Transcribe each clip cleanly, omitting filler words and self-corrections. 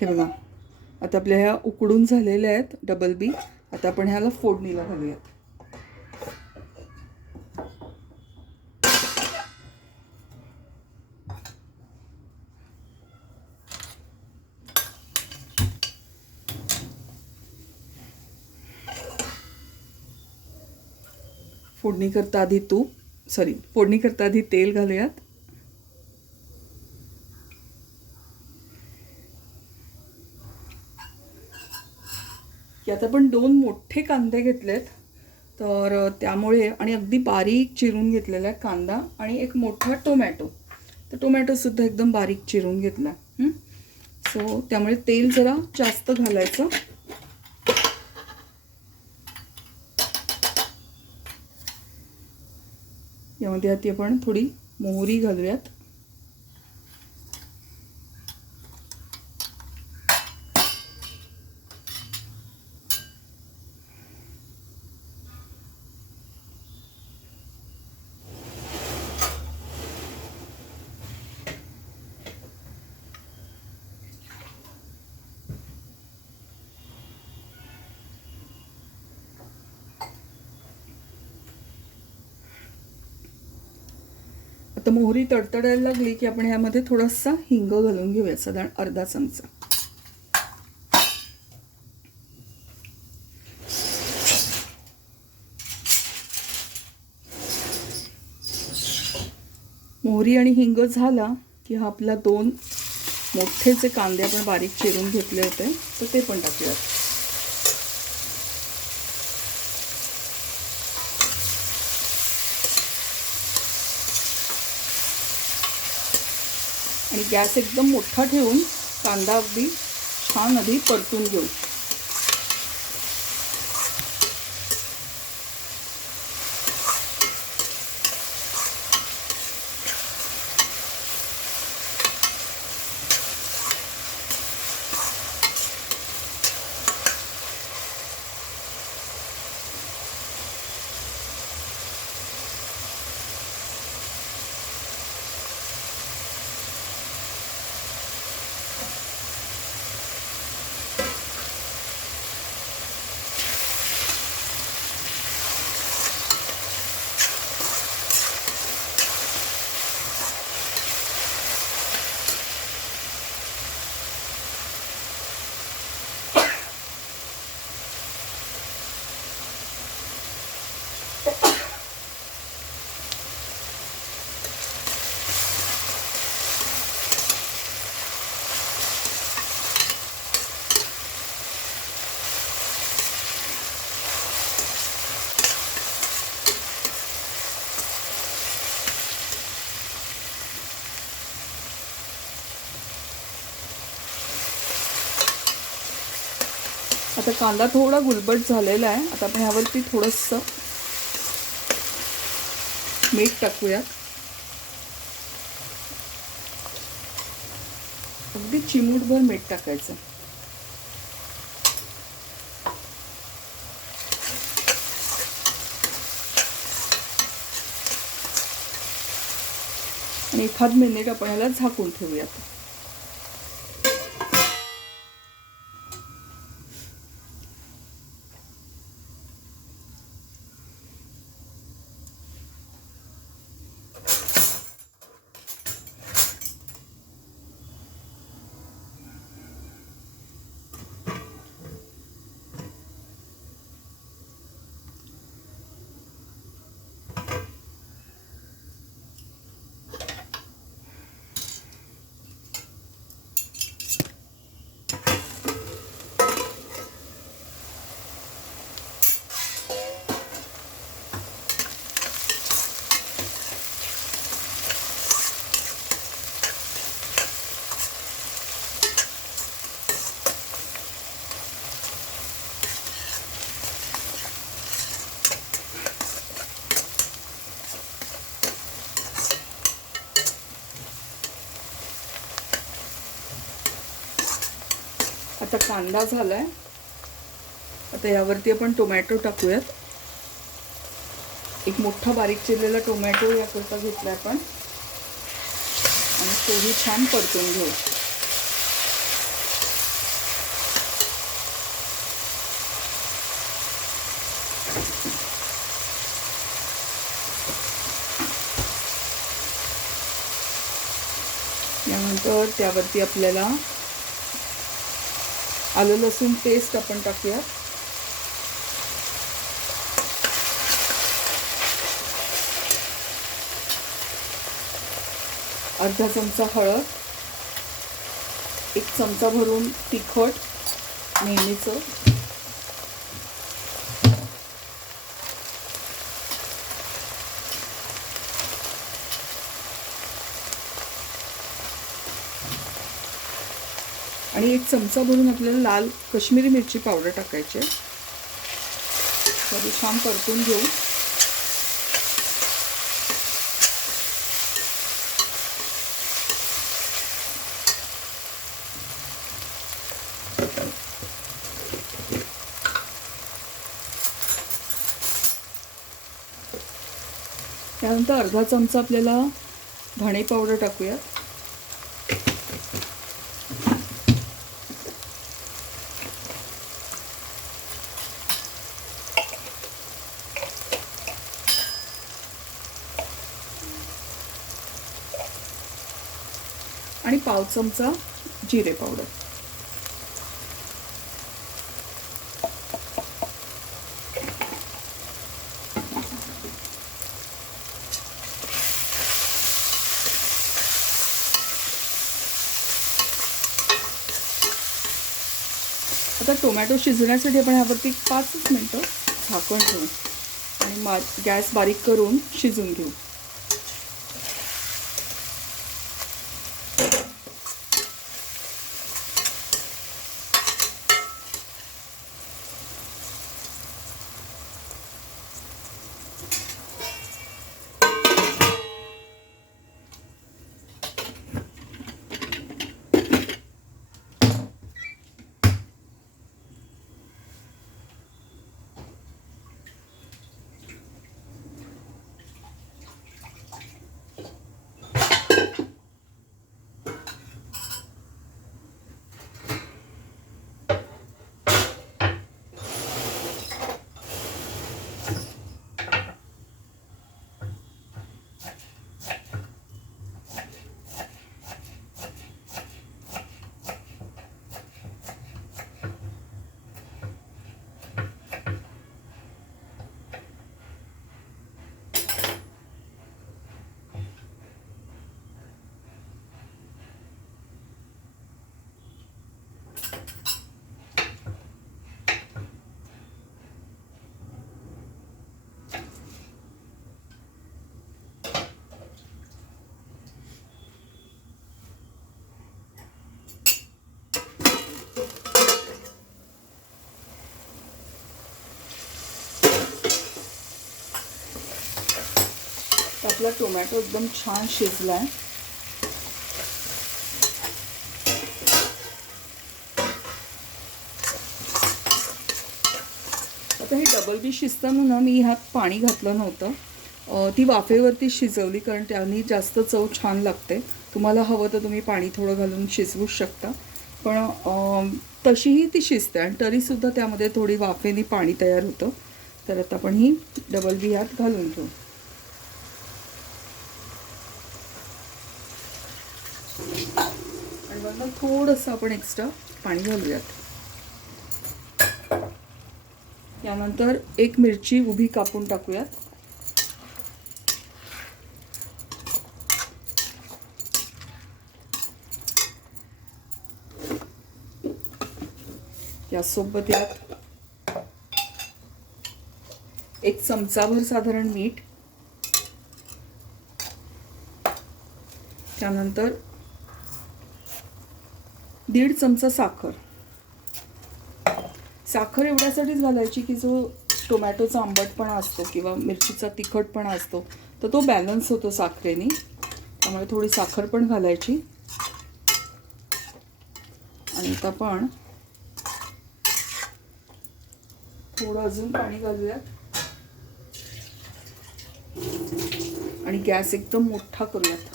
हे बघा, आता आपल्या ह्या उकडून झालेल्या आहेत डबल बी. आता आपण ह्याला फोडणीला घालूयात. फोडणी करता आधी तेल घालूयात. यात आपण 2 मोठे कांदे घेतलेत, तर त्यामुळे, आणि अगदी बारीक चिरून घेतलेला आहे कांदा, आणि एक मोठा टोमॅटो. तर टोमॅटोसुद्धा एकदम बारीक चिरून घेतला. सो त्यामुळे तेल जरा जास्त घालायचं. यामध्ये आधी आपण थोडी मोहरी घालूयात. आता मोहरी तडतडायला लागली की आपण ह्यामध्ये थोडासा हिंग घालून घेऊया, साधारण अर्धा चमचा. मोहरी आणि हिंग झाला की हा आपला 2 मोठे जे कांदे आपण बारीक चिरून घेतले होते तर ते पण टाकूयात. आणि गॅस एकदम मोठा ठेवून कांदा अगदी छान आधी परतून घेऊ. आता कांदा थोडा गुलबट झालेला आहे. आता आपण ह्यावरती थोडंसं मीठ टाकूयात. अगदी चिमूटभर मीठ टाकायचं. आणि 1 मिनिट आपण ह्याला झाकून ठेवूयात. आता कांदा झालाय. आता यावरती आपण टोमॅटो टाकूयात. एक मोठा बारीक चिरलेला टोमॅटो याकरता घेतला आपण, आणि तोही छान परतून घेऊ. त्यानंतर त्यावरती आपल्याला आलं लसूण पेस्ट आपण टाकूया. अर्धा चमचा हळद, 1 चमचा भरून तिखट नेहमीचं, आणि 1 चमचा भरून आपल्याला लाल काश्मीरी मिरची पावडर टाकायची आहे. तर छान परतून घेऊ. त्यानंतर अर्धा चमचा आपल्याला धणे पावडर टाकूया. आणि पाव चमचा जिरे पावडर. आता टोमॅटो शिजण्यासाठी आपण ह्यावरती 5 मिनिटं झाकण ठेवू आणि गॅस बारीक करून शिजून घेऊ. आपला टोमॅटो एकदम छान शिजला आहे. आता हे डबल बी शिजताना ना मी ह्यात पाणी घातलं नव्हतं. ती वाफेवरती शिजवली कारण त्याने जास्त चव छान लागते. तुम्हाला हवं तर तुम्ही पाणी थोडं घालून शिजवू शकता, पण तशीही ती शिजते आणि तरीसुद्धा त्यामध्ये थोडी वाफेने पाणी तयार होतं. तर आता आपण ही डबल बी ह्यात घालून घेऊ. आणि मग थोडंसं आपण एक्स्ट्रा पाणी घालूयात. यानंतर 1 मिरची उभी कापून टाकूयात. यासोबत यात 1 चमचाभर साधारण मीठ, त्यानंतर 1.5 चमचा साखर. साखर एवढ्यासाठीच घालायची की जो टोमॅटोचा आंबटपणा असतो किंवा मिरचीचा तिखटपणा असतो तर तो बॅलन्स होतो साखरेने, त्यामुळे थोडी साखर पण घालायची. आणि आता आपण थोडं अजून पाणी घालूयात आणि गॅस एकदम मोठा करूयात.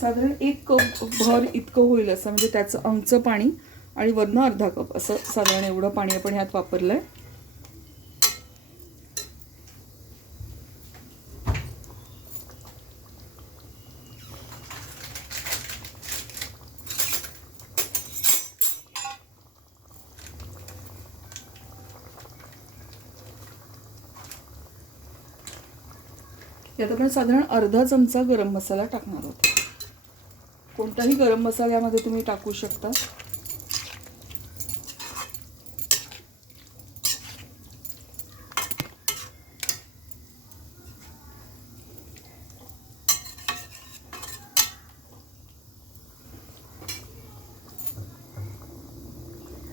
साधारण 1 कप भर इतकं होईल असं, म्हणजे त्याचं अंगचं पाणी आणि वरनं अर्धा कप असं साधारण एवढं पाणी आपण ह्यात वापरलंय. यात आपण साधारण अर्धा चमचा गरम मसाला टाकणार आहोत. कोणताही गरम मसाल्यामध्ये तुम्ही टाकू शकता.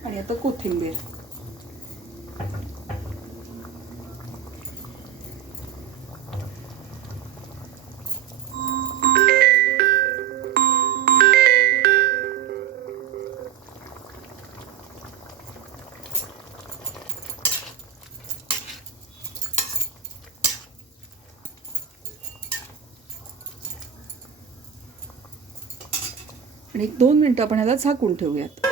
आणि आता कोथिंबीर. आणि 2 मिनिटं आपण ह्याला झाकून ठेवूयात.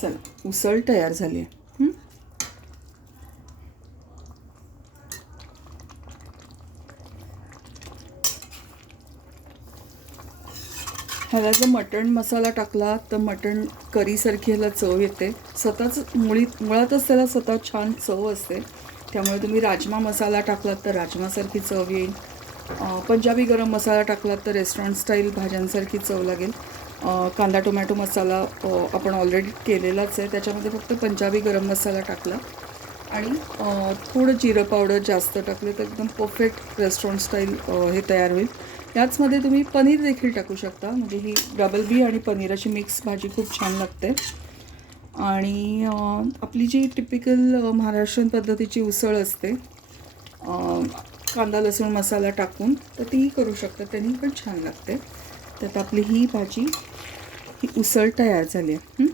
चला, उसळ तयार झाली आहे. ह्याला जर मटण मसाला टाकला तर मटण करीसारखी ह्याला चव येते. मुळातच त्याला स्वतः छान चव असते. त्यामुळे तुम्ही राजमा मसाला टाकलात तर राजमासारखी चव येईल. पंजाबी गरम मसाला टाकलात तर रेस्टॉरंट स्टाईल भाज्यांसारखी चव लागेल. कांदा टोमॅटो मसाला आपण ऑलरेडी केलेलाच आहे. त्याच्यामध्ये फक्त पंजाबी गरम मसाला टाकला आणि थोडं जिरं पावडर जास्त टाकले तर एकदम परफेक्ट रेस्टॉरंट स्टाईल हे तयार होईल. याचमध्ये तुम्ही पनीर देखील टाकू शकता. म्हणजे ही डबल बी आणि पनीर अशी मिक्स भाजी खूप छान लागते. आणि आपली जी टिपिकल महाराष्ट्रीयन पद्धतीची उसळ असते कांदा लसूण मसाला टाकून, तर तीही करू शकता. त्यांनी पण छान लागते. त्यात आपली ही भाजी, ही उसळ तयार झाली आहे.